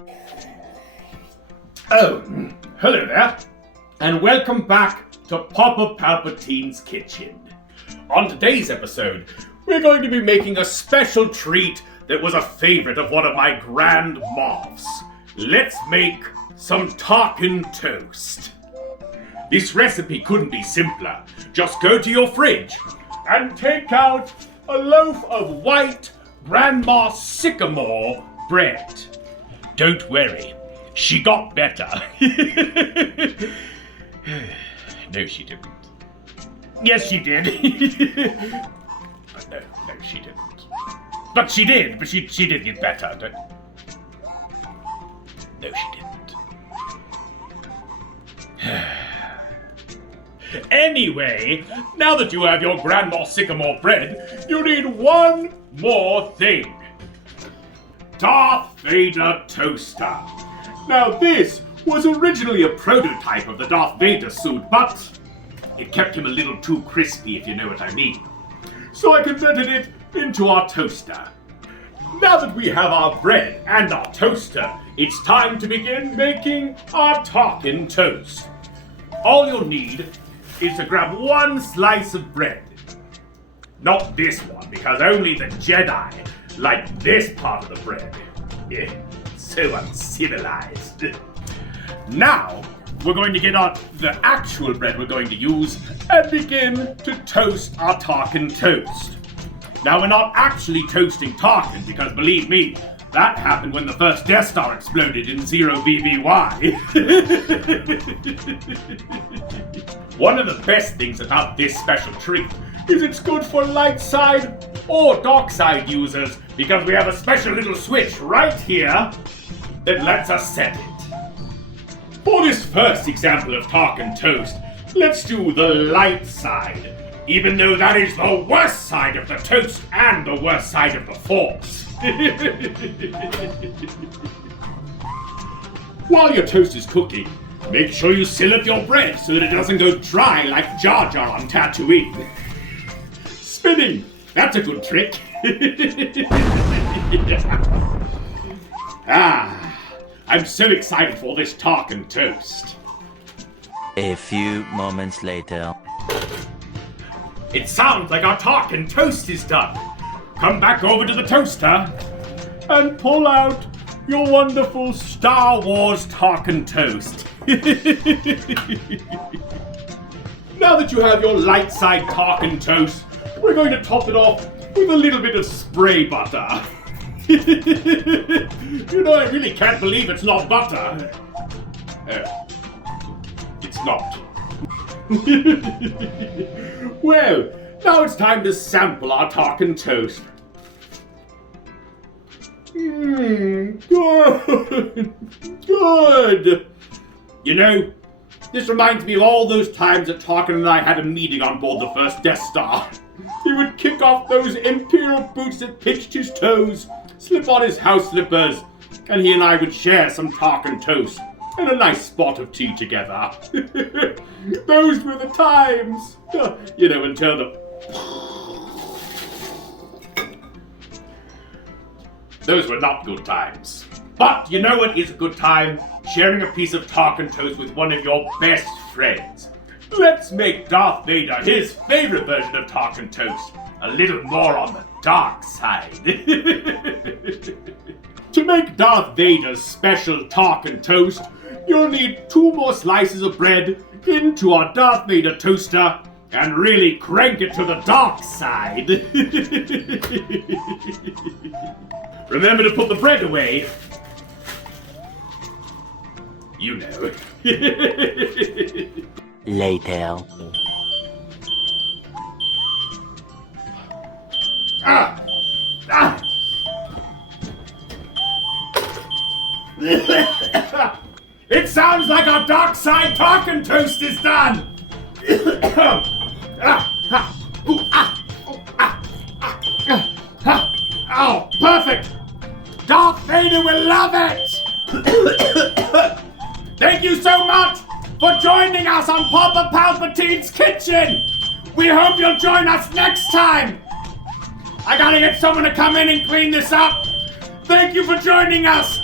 Oh, hello there, and welcome back to Papa Palpatine's Kitchen. On today's episode, we're going to be making a special treat that was a favorite of one of my grand moffs. Let's make some Tarkin Toast. This recipe couldn't be simpler. Just go to your fridge and take out a loaf of white Grandma Sycamore bread. Don't worry, she got better. No, she didn't. Yes, she did. No, she didn't. But she did, but she did get better. No, she didn't. Anyway, now that you have your Grandma Sycamore bread, you need one more thing. Darth Vader toaster. Now this was originally a prototype of the Darth Vader suit, but it kept him a little too crispy, if you know what I mean. So I converted it into our toaster. Now that we have our bread and our toaster, it's time to begin making our Tarkin Toast. All you'll need is to grab one slice of bread. Not this one, because only the Jedi like this part of the bread. So uncivilized. Now, we're going to get on the actual bread we're going to use and begin to toast our Tarkin Toast. Now, we're not actually toasting Tarkin, because believe me, that happened when the first Death Star exploded in 0BBY. One of the best things about this special treat is it's good for light side or dark side users, because we have a special little switch right here that lets us set it. For this first example of Tarkin Toast, let's do the light side, even though that is the worst side of the toast and the worst side of the Force. While your toast is cooking, make sure you seal up your bread so that it doesn't go dry like Jar Jar on Tatooine. Spinning, that's a good trick. I'm so excited for this Tarkin Toast. A few moments later. It sounds like our Tarkin Toast is done. Come back over to the toaster and pull out your wonderful Star Wars Tarkin Toast. Now that you have your light side Tarkin Toast, we're going to top it off with a little bit of spray butter. You know, I really can't believe it's not butter. It's not. Well, now it's time to sample our Tarkin Toast. Good. You know, this reminds me of all those times that Tarkin and I had a meeting on board the first Death Star. He would kick off those Imperial boots that pitched his toes, slip on his house slippers, and he and I would share some Tarkin Toast and a nice spot of tea together. Those were the times. You know, until the... Those were not good times. But you know what is a good time? Sharing a piece of Tarkin Toast with one of your best friends. Let's make Darth Vader his favorite version of Tarkin Toast a little more on the dark side. To make Darth Vader's special Tarkin Toast, you'll need 2 more slices of bread into our Darth Vader toaster and really crank it to the dark side. Remember to put the bread away. You know. Later. It sounds like our dark side Tarkin Toast is done. Oh, perfect. Darth Vader will love it. Thank you so much for joining us on Papa Palpatine's Kitchen. We hope you'll join us next time. I gotta get someone to come in and clean this up. Thank you for joining us.